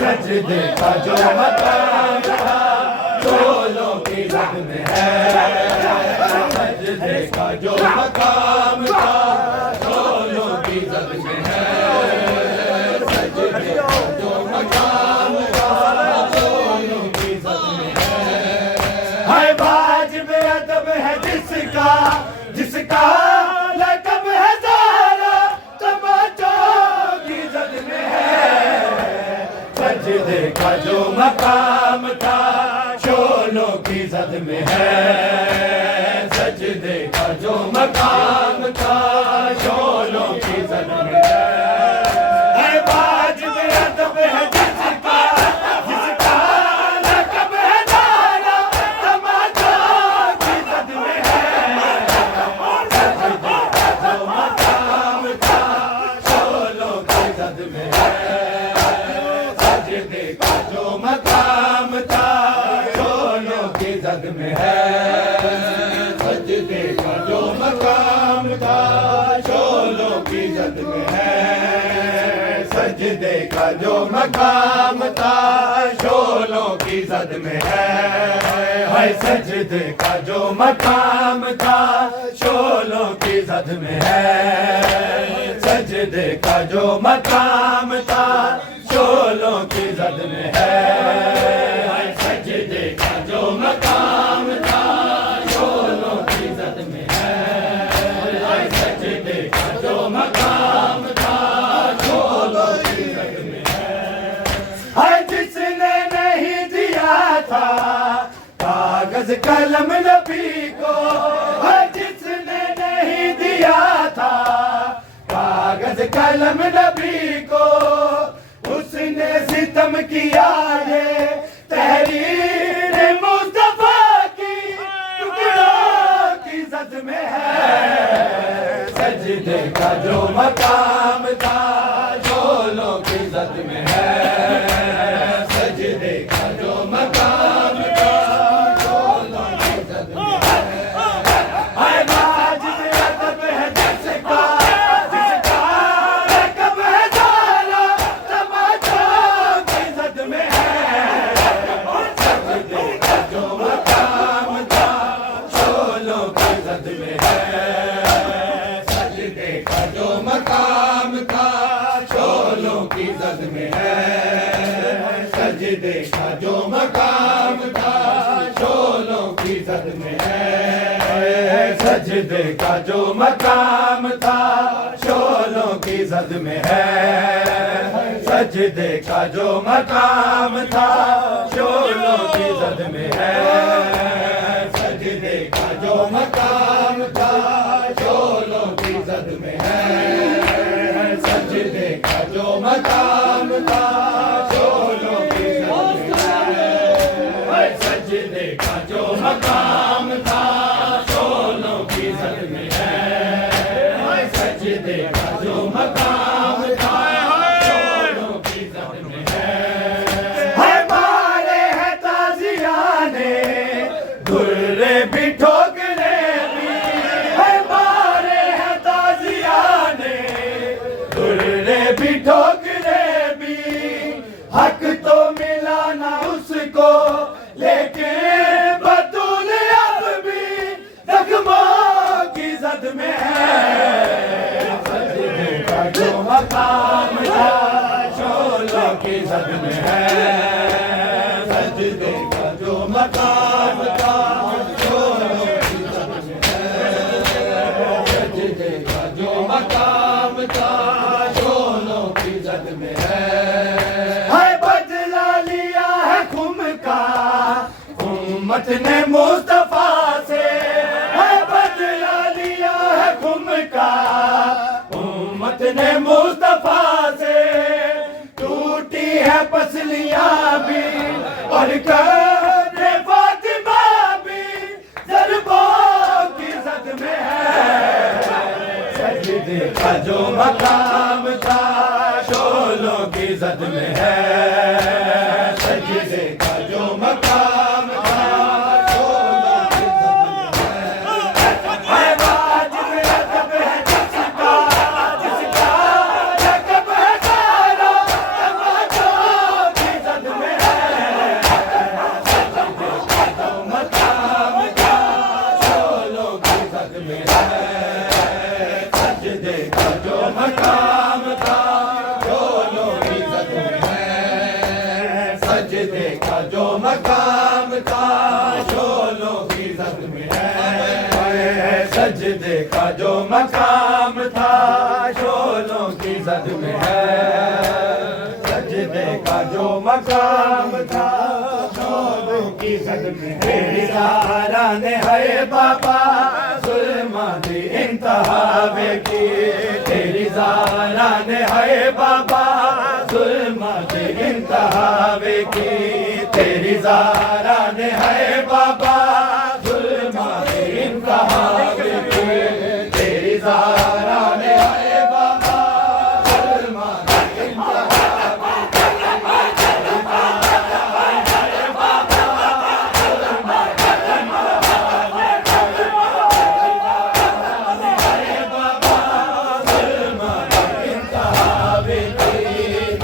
سجدے کا جو مقام تھا شعلوں کی زد میں ہے سجدے کا جو مقام تھا شعلوں کی زد میں ہے سجدے کا جو مقام تھا شعلوں کی زد میں ہے واجب ادب ہے جس کا لقب ہے زہرا تماچوں کی زد میں ہے سجدے کا جو مقام تھا شعلوں کی زد میں ہے سجدے کا جو مقام تھا شعلوں کی زد میں ہے واجب ادب ہے جس کا لقب ہے زہرا تماچوں کی زد میں ہے سجدے کا جو مقام تھا شعلوں کی زد میں ہے سجدے کا جو مقام تھا شعلوں کی زد میں ہے سجدے کا جو مقام تھا شعلوں کی زد میں ہے سجدے کا جو مقام تھا شعلوں کی زد میں ہے سجدے کا جو مقام تھا شعلوں کی زد میں ہے سجدے کا جو مقام تھا شعلوں کی زد میں ہے سجدے کا جو مقام تھا شعلوں کی زد میں ہے سجدے کا جو مقام تھا شعلوں کی زد میں ہے جس نے نہیں دیا تھا کاغذ قلم نبی کو جس نے نہیں دیا تھا کاغذ قلم نبی کو اس نے ستم کیا ہے تحریر مصطفیٰ کی ٹکڑوں کی زد میں ہے سجدے کا جو مقام تھا شعلوں کی زد میں ہے سجدے کا جو مقام تھا شعلوں کی زد میں ہے واجب ادب ہے جس کا لقب ہے زہرا تماچوں کی زد میں ہے سجدے کا جو مقام تھا شعلوں کی زد میں ہے سجدے کا جو مقام تھا شعلوں کی زد میں ہے سجدے کا جو مقام تھا شعلوں کی زد میں ہے سجدے کا جو مقام تھا شعلوں کی زد میں ہے سجدے کا جو مقام تھا شعلوں کی زد میں ہے سجدے کا جو مقام تھا شعلوں کی زد میں ہے سجدے کا جو مقام تھا شعلوں کی زد میں ہے سجدے کا جو مقام تھا شعلوں کی زد میں ہے سجدے کا جو مقام تھا شعلوں کی زد میں ہے مارے ہیں تازیانے درے بھی ٹھوکرے بھی مارے ہیں تازیانے درے بھی ٹھوکرے بھی حق تو ملا نہ اس کو لیکن بطول اب بھی زخموں کی زد میں ہے سجدے کا جو مقام تھا شعلوں کی زد میں ہے سجدے کا جو مقام تھا شعلوں کی زد میں ہے سجدے کا جو مقام تھا شعلوں کی زد میں ہے بدلا لیا ہے خم کا امت نے مصطفیٰ سے بدلا لیا ہے خم کا امت نے مصطفیٰ سے ٹوٹی ہے پسلیاں بھی اور قدر فاطمہ بھی ضربوں کی زد میں ہے سجدے کا جو مقام تھا شعلوں کی زد میں ہے سجدے کا جو مقام تھا شعلوں کی زد میں ہے واجب ادب ہے جس کا لقب ہے زہرا تماچوں کی سجدے کا جو مقام تھا شولوں کی زد میں ہے سجدے کا جو مقام تھا شولوں کی زد میں ہے سجدے کا جو مقام تھا شولوں کی زد میں ہے تیری زاران ہے بابا ظلماں دی انتہا کی تیری زاران ہے بابا ظلماں دی انتہا کی تیری زاران ہے بابا ظلماں دی انتہا کی تیری زاران ہے بابا ظلماں دی انتہا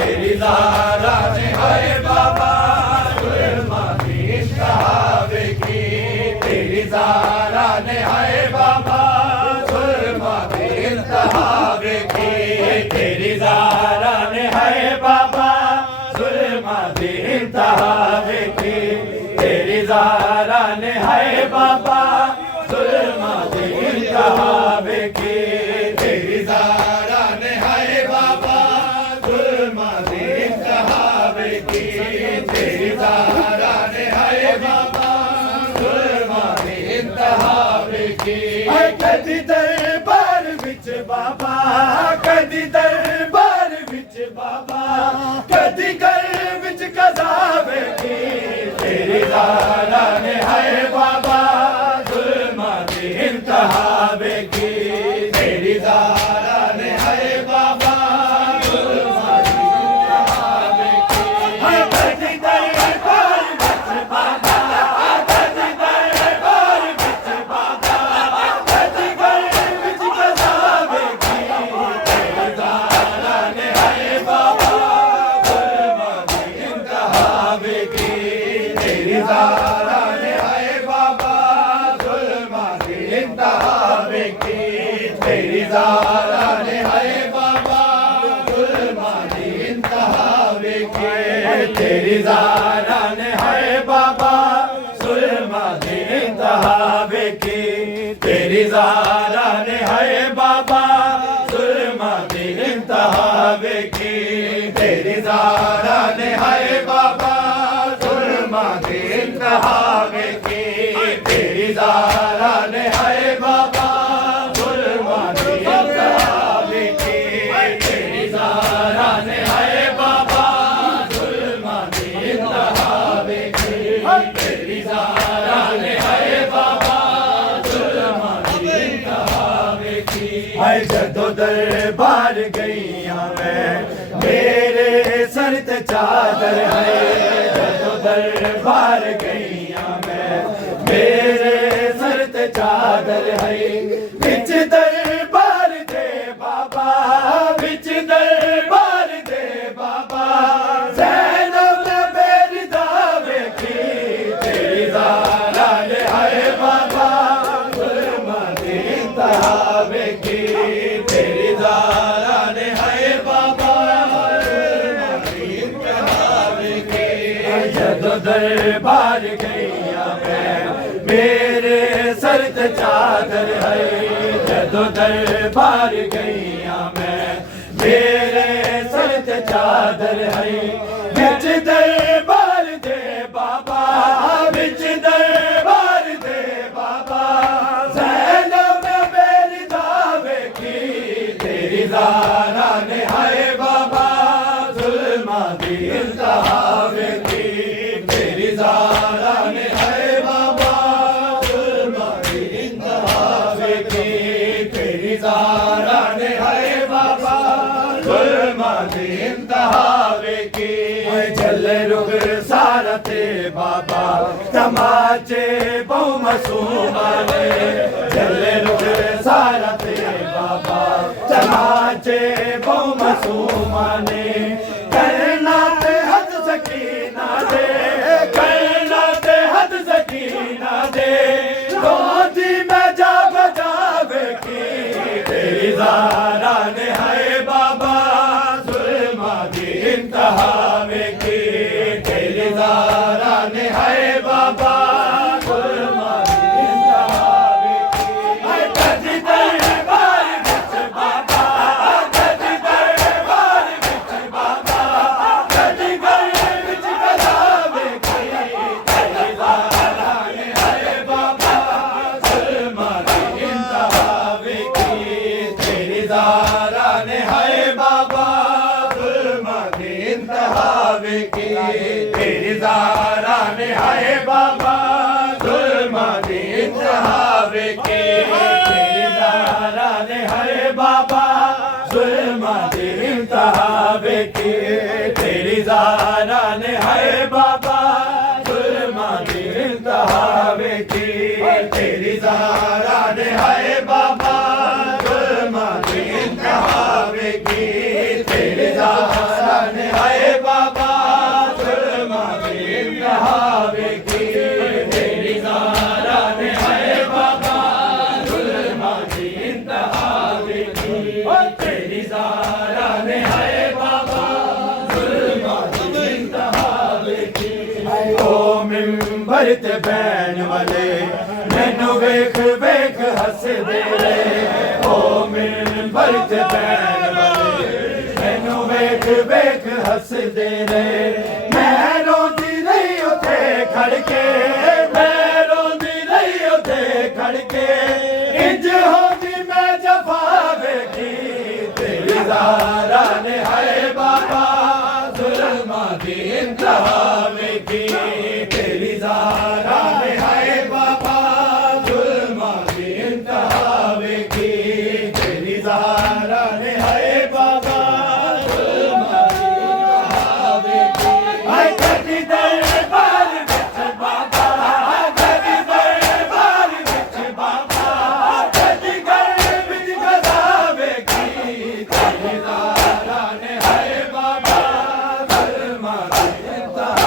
تیری زاران ہے بابا ظلماں دی انتہا کی تیری زاران ہے بابا ظلماں دی انتہا کی تیری زاران ہے بابا ظلماں دی انتہا کی تیری زاران ہے بابا ظلماں دی انتہا کی تیری زاران ہے بابا ظلماں دی انتہا کی تیری زاران ہے بابا ظلماں دی انتہا کی کدی دربار وچ بابا کدی دربار وچ بابا کدی گھر وچ قضا کی تیری زاران ہے بابا ظلماں دی انتہا کی تیری زاران ہے بابا ظلماں دی انتہا کدی دربار وچ بابا کدی دربار وچ بابا کدی گھر وچ قضا کی تیری زاران ہے بابا ظلماں دی انتہا کی تیری زاران ہے بابا ظلماں دی انتہا کی تیری زاران ہے بابا ظلماں دی انتہا کی تیری زاران ہے بابا ظلماں دی انتہا کی تیری زاران ہے بابا ظلماں دی انتہا کی تیری زاران ہے بابا ظلماں دی انتہا کی تیری زاران ہے بابا ظلماں دی انتہا کی تیری زاران ہے بابا ظلماں دی انتہا کی تیری زاران ہے بابا ظلماں دی انتہا کی جدو دربار گئیاں میں میرے سر تے چادر ہے جدو دربار گئیاں میں میرے سر تے چادر ہے بچ دربار دے بابا بچ دربار دے بابا زینب میری دعوے کی تیری زاران ہے بابا ظلماں دی انتہا کی تیری زاران ہے بابا ظلماں دی انتہا کی جدو دربار گئیاں میں میرے سر تے چادر ہے جدو دربار گئیاں میں میرے سر تے چادر ہے بچ دربار دے بابا بچ دربار دے بابا زینب میری دعوے کی تیری زاران ہے بابا ظلماں دی انتہا کی تیری زاران ہے بابا ظلماں دی انتہا کی تیری زاران ہے بابا ظلماں دی انتہا کی جل رخ سارا تے بابا تماچے بہو مسومانے جل رخ سارا تے بابا تماچے بہو مسومانے کرنا تے حد سکینہ دے کرنا تے حد سکینہ دے روزی میں جا بجاوے کی تیری زاران ہے بابا ظلماں دی انتہا کی تیری ਵੇਖੀ ਤੇਰੀ ਜ਼ਾਰਾ ਨੇ ਹਾਏ ਬਾਬਾ ਜ਼ੁਲਮਾਂ ਦੀ ਇੰਤਹਾ ਵੇਖੀ ਤੇਰੀ ਜ਼ਾਰਾ ਨੇ ਹਾਏ ਬਾਬਾ ਜ਼ੁਲਮਾਂ ਦੀ ਇੰਤਹਾ ਵੇਖੀ ਤੇਰੀ ਜ਼ਾਰਾ ਨੇ ਹਾਏ ਬਾਬਾ ਜ਼ੁਲਮਾਂ ਦੀ ਇੰਤਹਾ ਵੇਖੀ ਤੇਰੀ ਜ਼ਾਰਾ ਨੇ ਹਾਏ ਬਾਬਾ ਜ਼ੁਲਮਾਂ ਦੀ ਇੰਤਹਾ ਵੇਖੀ ਤੇਰੀ ਜ਼ਾਰਾ ਨੇ ਹਾਏ ਬਾਬਾ ਜ਼ੁਲਮਾਂ ਦੀ ਇੰਤਹਾ ਵੇਖੀ ਤੇਰੀ ਜ਼ਾਰਾ ਨੇ ਹਾਏ ਬਾਬਾ ਜ਼ੁਲਮਾਂ ਦੀ ਇੰਤਹਾ ਵੇਖੀ ਤੇਰੀ ਜ਼ਾਰਾ ਨੇ ਹਾਏ ਬਾਬਾ ਜ਼ੁਲਮਾਂ ਦੀ ਇੰਤਹਾ ਵੇਖੀ ਓ ਮਿੰਬਰ ਤੇ ਬੈਣ ਵਾਲੇ ਮੈਨੂੰ ਵੇਖ ਵੇਖ ਹੱਸਦੇ ਨੇ ਓ ਮਿੰਬਰ ਤੇ ਬੈਣ ਵਾਲੇ ਮੈਨੂੰ ਵੇਖ ਵੇਖ ਹੱਸਦੇ ਨੇ ਮੈਂ ਰੋਂਦੀ ਨਹੀਂ ਉੱਥੇ ਖੜ ਕੇ ਮੈਂ ਰੋਂਦੀ ਨਹੀਂ ਉੱਥੇ ਖੜ ਕੇ ਇੰਜ ਹੋਂਦੀ ਮੈਂ ਜਫਾ ਵੇਖੀ ਤੇਰੀ ਜ਼ਾਰਾ ਨੇ ਹਾਏ ਬਾਬਾ ਜ਼ੁਲਮਾਂ ਦੀ ਇੰਤਹਾ ਵੇਖੀ ਤੇਰੀ ਜ਼ਾਰਾ ਨੇ ਹਾਏ ਬਾਬਾ ਜ਼ੁਲਮਾਂ ਦੀ ਇੰਤਹਾ ਵੇਖੀ ਤੇਰੀ ਜ਼ਾਰਾ ਨੇ ਹਾਏ ਬਾਬਾ ਜ਼ੁਲਮਾਂ ਦੀ ਇੰਤਹਾ ਵੇਖੀ ਆਏ ਕਦੀ ਦਰਬਾਰ ਵਿੱਚ ਬਾਬਾ ਕਦੀ ਦਰਬਾਰ ਵਿੱਚ ਬਾਬਾ ਕਦੀ ਘਰ ਵਿੱਚ ਗਦਾ ਵੇਖੀ ਤੇਰੀ ਜ਼ਾਰਾ ਨੇ ਹਾਏ ਬਾਬਾ ਜ਼ੁਲਮਾਂ ਦੀ ਇੰਤਹਾ